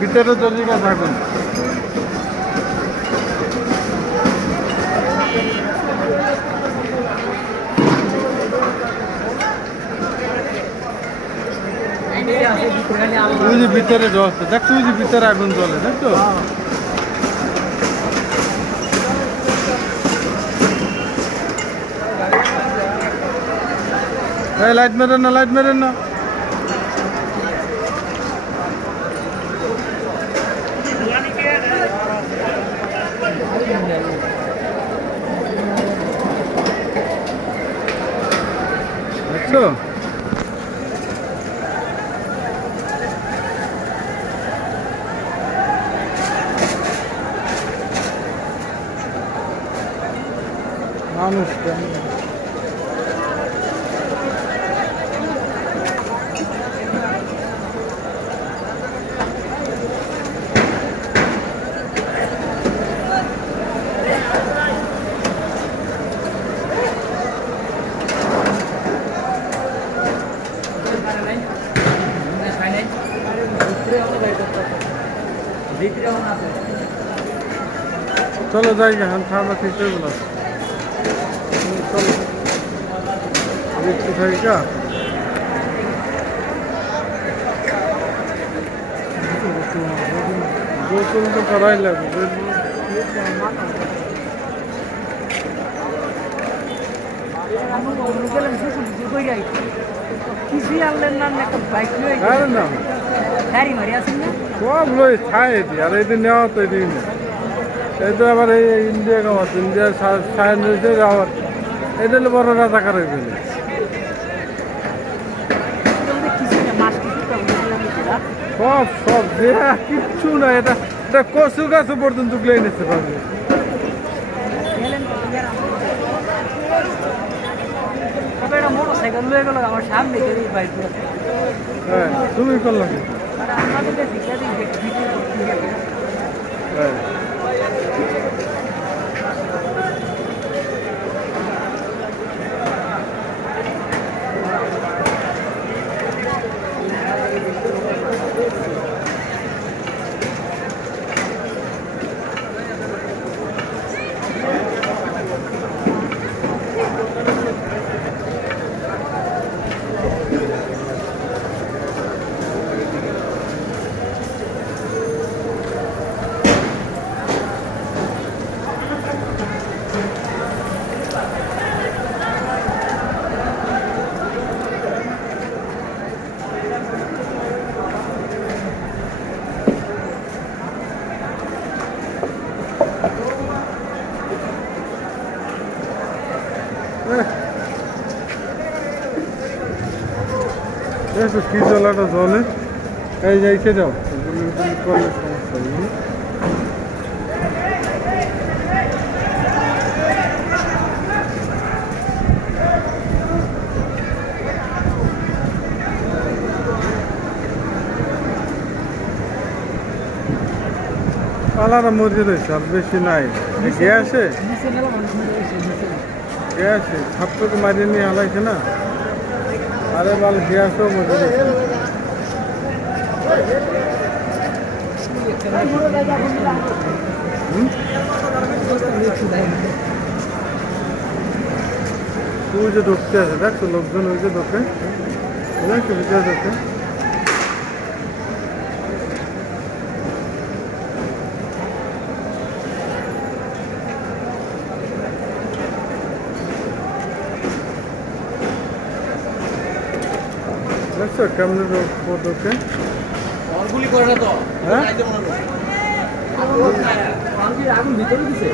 ভিতরে দর্জিকা থাকুন। তুই যে ভিতরে জ্বলছে দেখ, তুই যে ভিতরে আগুন জ্বলে দেখছো। লাইট মেরেন না, লাইট মেরেন না। দেখছো মানুষ কেমন। চলো যাই এখন খাওয়া ঠিক হয়ে গেল। চলো দেখতে থাকি কা গোসল তো করাই লাগবে। সব লই খাই আর এই দিন নেওয়া তো এই এই তো আবার এই ইন্ডিয়া কামাত ইন্ডিয়ার সায়ন রয়েছে আবার এটা হলে বড় রাজাকার হয়ে গেলে। সব সব যে কিচ্ছু না, এটা এটা কচু গাছ পর্যন্ত তুলে নিতে পারবে। মোটরসাইকেল লয়ে গেল আমার সামনে হ্যাঁ তুমি করলাম। হ্যাঁ দেখো কি জলাটা জলে এই যাইতে যাও করলে সমস্যা নেই। পালারা মরে রয়েছে আর বেশি নাই। গ্যাসে গ্যাসে ছাত্রকে মারিয়ে নিয়ে হালাইছে না। আরে বাল গ্যাসও মরে রয়েছে। তুই যে ঢুকতে আছে দেখছো লোকজন ওই যে ঢোকে দেখছো ভিতরে ঢোকে। দেখছো কেমন ঢোকে। গুলি করে না তো হ্যাঁ আগুন ভিতরে দিছে।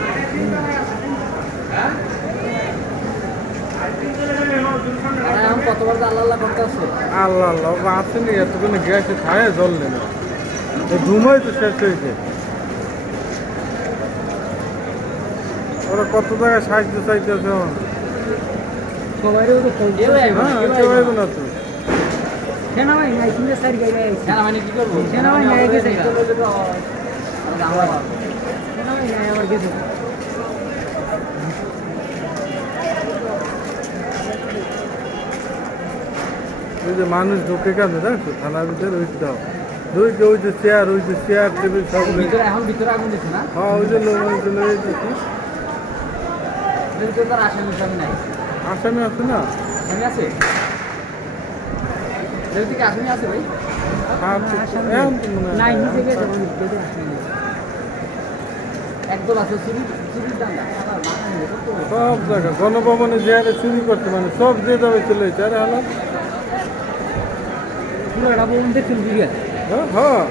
কতবার আল্লাহ আল্লাহ করতে আছে আল্লাহ আল্লাহ আসেনি এতক্ষণ গ্যাসে খায় জ্বললে না ধুমোই তো শেষ হয়েছে। ওরা কত জায়গায় সাহায্য চাইতেছে সবাই না তো। সেনাবাহিনী নাই শুনে স্যার গাইবে সেনাবাহিনী কি করবো সেনাবাহিনী নাই গেছে সেনাবাহিনী নাই আবার গেছে। ওই যে মানুষ ঢুকে কেন দেখছো থানার ভিতরে ওই দাও ওই যে চেয়ার টেবিল সব ভিতরে এখন ভিতরে আগুন দিচ্ছে না হ্যাঁ ওই যে লোক লয়ে যেতেছি ভিতরে তার আসামি টামি নাই আসামি আছে না আসামি আছে এর থেকে আসামি আছে ভাই আর এখন তো মনে হয় নাই নিচে গেছে একদল আছে চুরি চুরির দাঙ্গা সব জায়গা গণভবনে যে হারে চুরি করছে মানে সব যে যাবে চলে যাচ্ছে আরে হালাত পুরো এটা বোন দেখছেন বুঝিয়ে হ্যাঁ হ্যাঁ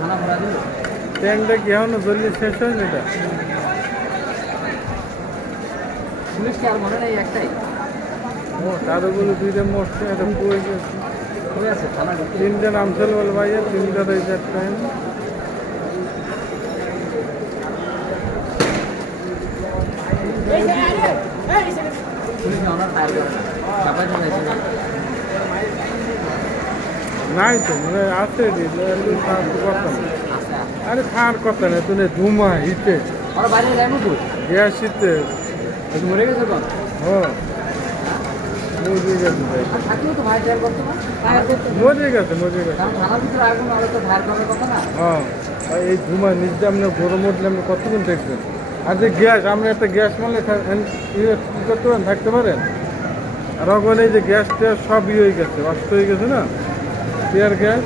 থানা ভরা দিল ট্যাংটা কি এখনো জলদি শেষ হয়নি এটা পুলিশকে আর মনে নেই একটাই কারো বলে দুইটা মরছে এটা পড়ে গেছে হয়ে আছে থানা ঢুকতে তিনটা নামছিল বলে ভাইয়া তিনটা রয়েছে একটা পুলিশ ওনার ফায়ার করে না চাপাই তো যাইছে নাই তো মানে আছে কথা না আচ্ছা আরে খাওয়ার কথা না তুমি ধুমা হিটে ওরা বাইরে যাইবো তো গ্যাস শীতে একটু মরে গেছে তো হ্যাঁ মজে গেছে ভাই আর থাকলেও তো ভাই ফায়ার করতো না ফায়ার করতো মজে গেছে কারণ থানার ভিতরে আগুন আলো তো ফায়ার করার কথা না হ্যাঁ আর এই ধুমা নিজে আপনি গরম উঠলে আপনি কতক্ষণ দেখবেন আর যে গ্যাস আপনি একটা গ্যাস মারলে কি করতে পারেন থাকতে পারেন আর ওখানে এই যে গ্যাস ট্যাস সব হয়ে গেছে অস্ত হয়ে গেছে না টিয়ার গ্যাস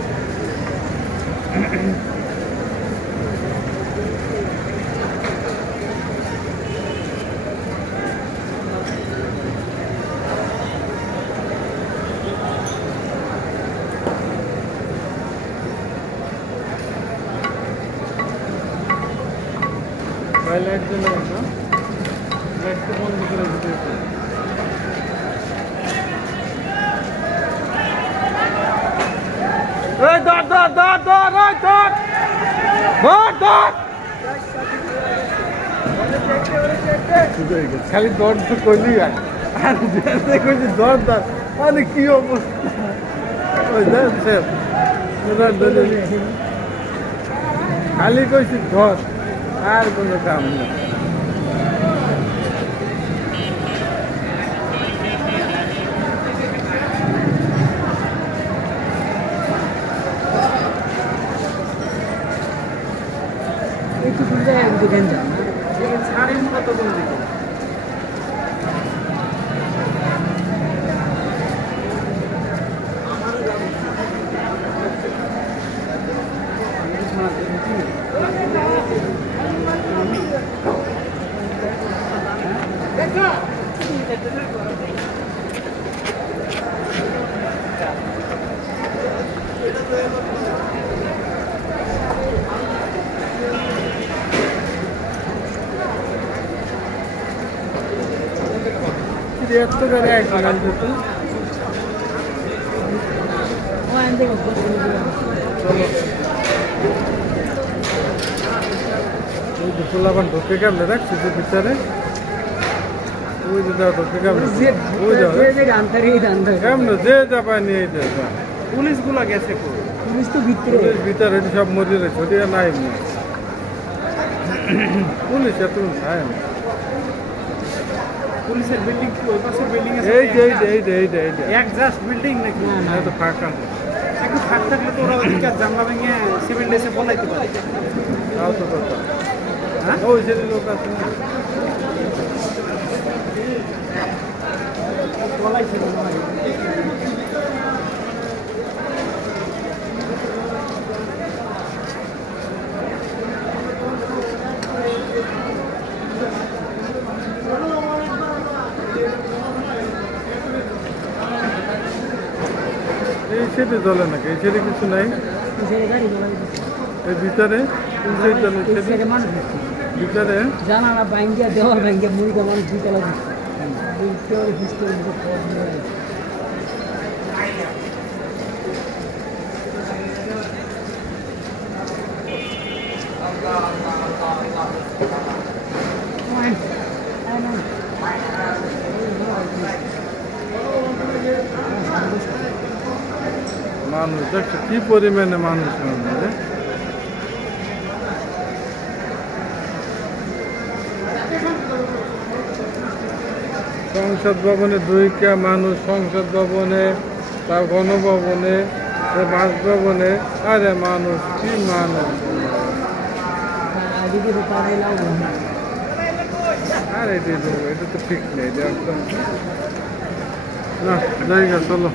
লাইট জ্বলে না লাইটটা বন্ধ করে দিতে এই দর দর দর দর এই দর দর দর খালি দর তো কইলি আর কইছি দর দর মানে কি অবস্থা ওই দেখ স্যার খালি কইছি ধর আর কোনো কাম নেই একটু সুবিধা দেখেন যান ছাড়েন কত কোন দিকে এত করে একজন যেত চলো ওই যে পোলাপান ঢোকে কেমনে রাখছি যে বিচারে ওই যে যাও ঢোকে কেমনে ওই যাও কেমনে যে যা পায় নিয়ে যা পুলিশগুলো গেছে পুলিশ তো ভিতরে পুলিশ ভিতরে সব মরে রয়েছে ওদিকে নাই এমনি পুলিশ এত খায় না পুলিশের বিল্ডিং কি ওই পাশে বিল্ডিং আছে এই এক জাস্ট বিল্ডিং নাকি না তো ফাঁকা একটু ফাঁক থাকলে তো ওরা ওদিকে জানলা ভেঙে সিভিল ড্রেসে বলাইতে পারে তাও তো কথা হ্যাঁ ওই যে লোক আছে না বলাইছিল এই সেটে চলে নাকি এই সেটে কিছু নাই এই ভিতরে ভিতরে জানালা ব্যাঙ্গিয়া দেওয়ার ব্যাঙ্গিয়া মুড়িটা মানুষ দুতলা মানুষ দেখছো কি পরিমাণে মানুষ মানে সংসদ ভবনে দুইটা মানুষ, সংসদ ভবনে, তার গণভবনে, বাসভবনে, আরে মানুষ কি মানুষ, আজকে তো তারাই লাগবে আর এটা তো ঠিক নেই, এটা একদম না জায়গা চলো।